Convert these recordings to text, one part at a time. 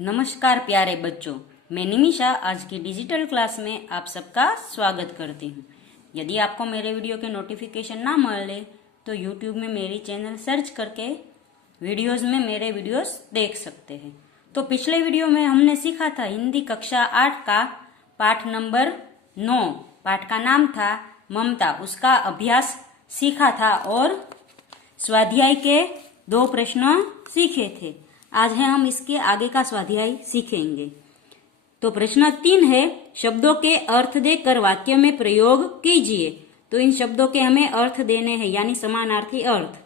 नमस्कार प्यारे बच्चों, मैं निमिषा आज की डिजिटल क्लास में आप सबका स्वागत करती हूँ। यदि आपको मेरे वीडियो के नोटिफिकेशन ना मिले तो यूट्यूब में मेरी चैनल सर्च करके वीडियोस में मेरे वीडियोस देख सकते हैं। तो पिछले वीडियो में हमने सीखा था हिंदी कक्षा 8 का पाठ नंबर 9। पाठ का नाम था ममता, उसका अभ्यास सीखा था और स्वाध्याय के 2 प्रश्न सीखे थे। आज है हम इसके आगे का स्वाध्याय सीखेंगे। तो प्रश्न 3 है, शब्दों के अर्थ देकर वाक्य में प्रयोग कीजिए। तो इन शब्दों के हमें अर्थ देने हैं, यानी समानार्थी अर्थ।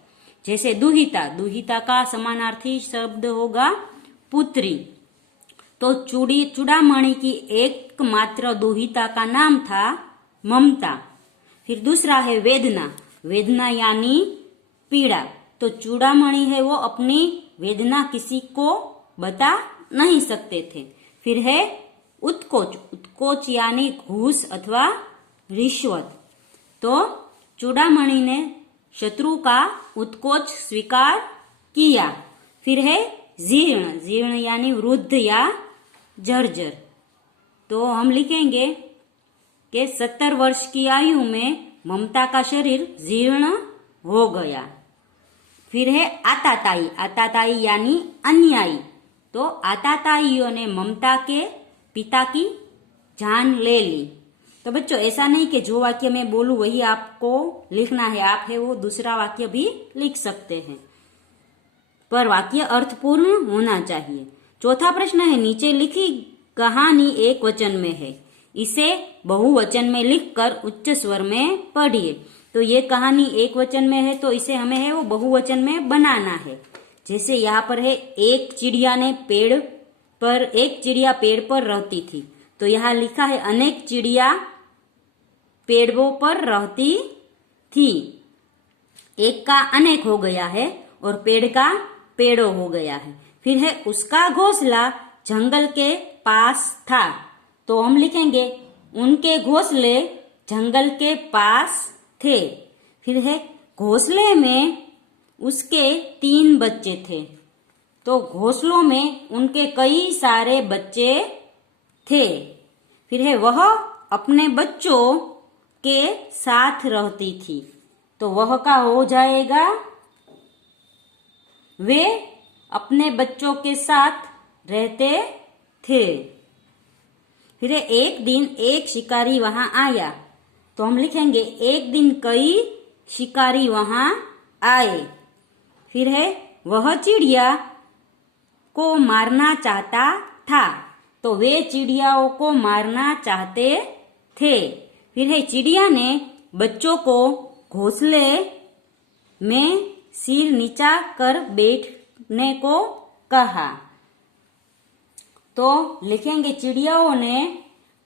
जैसे दुहिता, दुहिता का समानार्थी शब्द होगा पुत्री। तो चूड़ामणि की एकमात्र दुहिता का नाम था ममता। फिर दूसरा है वेदना, वेदना यानी पीड़ा। तो चूड़ामणि है वो अपनी वेदना किसी को बता नहीं सकते थे। फिर है उत्कोच, उत्कोच यानी घूस अथवा रिश्वत। तो चूड़ामणि ने शत्रु का उत्कोच स्वीकार किया। फिर है जीर्ण, जीर्ण यानी वृद्ध या जर्जर। तो हम लिखेंगे कि 70 वर्ष की आयु में ममता का शरीर जीर्ण हो गया। फिर है आताताई, आताताई यानी अन्यायी। तो आताताइयों ने ममता के पिता की जान ले ली। तो बच्चों ऐसा नहीं कि जो वाक्य मैं बोलूं वही आपको लिखना है, आप है वो दूसरा वाक्य भी लिख सकते हैं, पर वाक्य अर्थपूर्ण होना चाहिए। चौथा प्रश्न है, नीचे लिखी कहानी एक वचन में है, इसे बहुवचन में लिखकर उच्च स्वर में पढ़िए। तो ये कहानी एक वचन में है तो इसे हमें है वो बहुवचन में बनाना है। जैसे यहाँ पर है, एक चिड़िया पेड़ पर रहती थी। तो यहाँ लिखा है अनेक चिड़िया पेड़ों पर रहती थी। एक का अनेक हो गया है और पेड़ का पेड़ों हो गया है। फिर है उसका घोंसला जंगल के पास था। तो हम लिखेंगे उनके घोंसले जंगल के पास थे। फिर है घोंसले में उसके 3 बच्चे थे। तो घोंसलों में उनके कई सारे बच्चे थे। फिर है वह अपने बच्चों के साथ रहती थी। तो वह का हो जाएगा वे अपने बच्चों के साथ रहते थे। फिर एक दिन एक शिकारी वहां आया। तो हम लिखेंगे एक दिन कई शिकारी वहां आए। फिर है वह चिड़िया को मारना चाहता था। तो वे चिड़ियाओं को मारना चाहते थे। फिर है चिड़िया ने बच्चों को घोंसले में सिर नीचा कर बैठने को कहा। तो लिखेंगे चिड़ियाओं ने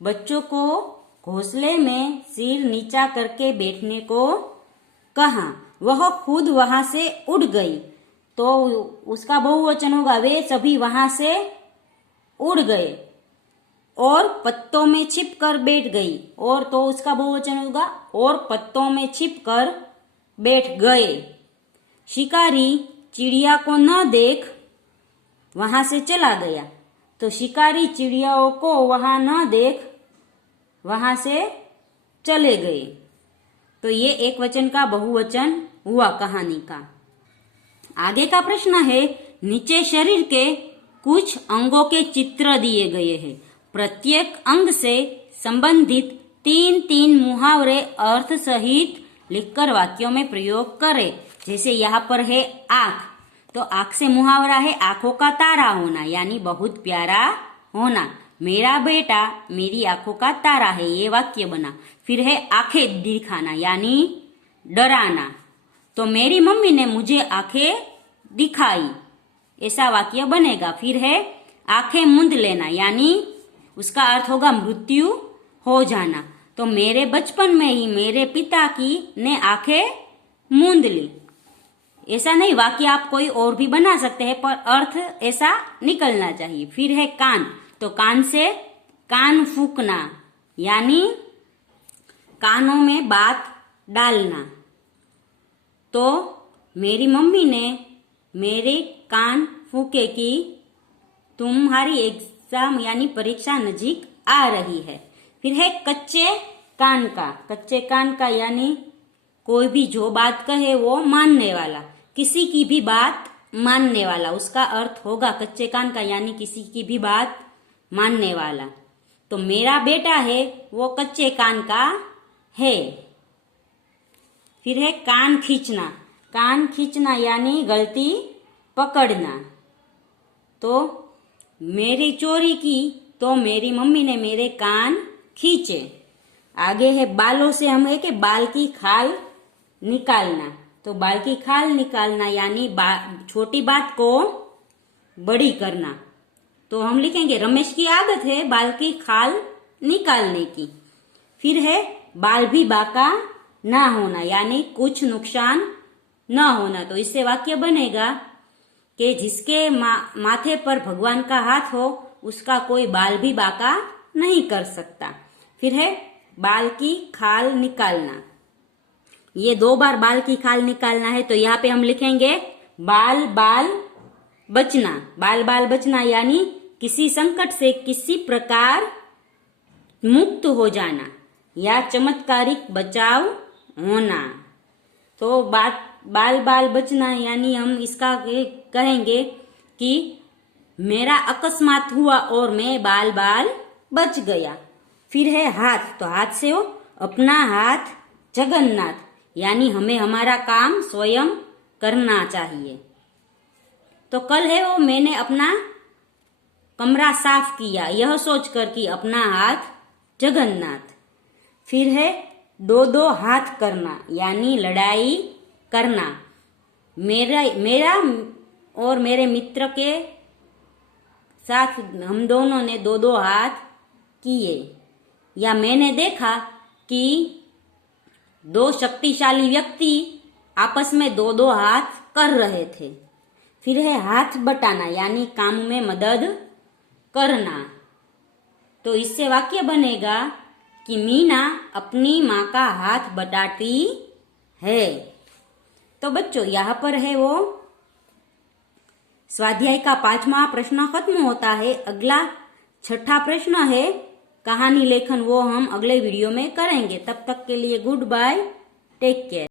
बच्चों को घोंसले में सिर नीचा करके बैठने को कहा। वह खुद वहां से उड़ गई। तो उसका बहुवचन होगा वे सभी वहां से उड़ गए और पत्तों में छिप कर बैठ गई। और तो उसका बहुवचन होगा और पत्तों में छिप कर बैठ गए। शिकारी चिड़िया को न देख वहां से चला गया। तो शिकारी चिड़ियाओं को वहां न देख वहां से चले गए। तो ये एक वचन का बहुवचन हुआ कहानी का। आगे का प्रश्न है, नीचे शरीर के कुछ अंगों के चित्र दिए गए हैं। प्रत्येक अंग से संबंधित 3-3 मुहावरे अर्थ सहित लिखकर वाक्यों में प्रयोग करें। जैसे यहाँ पर है आंख। तो आंख से मुहावरा है आंखों का तारा होना, यानी बहुत प्यारा होना। मेरा बेटा मेरी आंखों का तारा है, ये वाक्य बना। फिर है आंखें दिखाना यानी डराना। तो मेरी मम्मी ने मुझे आंखें दिखाई, ऐसा वाक्य बनेगा। फिर है आंखें मूंद लेना, यानी उसका अर्थ होगा मृत्यु हो जाना। तो मेरे बचपन में ही मेरे पिता की ने आंखें मूंद ली। ऐसा नहीं, वाक्य आप कोई और भी बना सकते हैं, पर अर्थ ऐसा निकलना चाहिए। फिर है कान। तो कान से कान फूंकना, यानी कानों में बात डालना। तो मेरी मम्मी ने मेरे कान फूंके कि तुम्हारी एग्जाम यानी परीक्षा नजीक आ रही है। फिर है कच्चे कान का। कच्चे कान का यानी कोई भी जो बात कहे वो मानने वाला, किसी की भी बात मानने वाला, उसका अर्थ होगा कच्चे कान का यानी किसी की भी बात मानने वाला। तो मेरा बेटा है वो कच्चे कान का है। फिर है कान खींचना। कान खींचना यानी गलती पकड़ना। तो मेरी चोरी की तो मेरी मम्मी ने मेरे कान खींचे। आगे है बालों से हम है कि बाल की खाल निकालना। तो बाल की खाल निकालना यानी छोटी बात को बड़ी करना। तो हम लिखेंगे रमेश की आदत है बाल की खाल निकालने की। फिर है बाल भी बाका ना होना यानी कुछ नुकसान ना होना। तो इससे वाक्य बनेगा कि जिसके माथे पर भगवान का हाथ हो उसका कोई बाल भी बाका नहीं कर सकता। फिर है बाल की खाल निकालना। ये 2 बार बाल की खाल निकालना है। तो यहाँ पे हम लिखेंगे बाल बाल बचना। बाल बाल बचना यानी किसी संकट से किसी प्रकार मुक्त हो जाना या चमत्कारिक बचाव होना। तो बाल बाल बचना यानी हम इसका कहेंगे कि मेरा अकस्मात हुआ और मैं बाल बाल बच गया। फिर है हाथ। तो हाथ से हो अपना हाथ जगन्नाथ यानी हमें हमारा काम स्वयं करना चाहिए। तो कल है वो मैंने अपना कमरा साफ किया यह सोचकर कि अपना हाथ जगन्नाथ। फिर है 2-2 हाथ करना यानी लड़ाई करना। मेरा और मेरे मित्र के साथ हम दोनों ने 2-2 हाथ किए। या मैंने देखा कि 2 शक्तिशाली व्यक्ति आपस में 2-2 हाथ कर रहे थे। फिर है हाथ बटाना यानी काम में मदद करना। तो इससे वाक्य बनेगा कि मीना अपनी माँ का हाथ बटाती है। तो बच्चों यहाँ पर है वो स्वाध्याय का 5वां प्रश्न खत्म होता है। अगला 6ठा प्रश्न है कहानी लेखन, वो हम अगले वीडियो में करेंगे। तब तक के लिए गुड बाय, टेक केयर।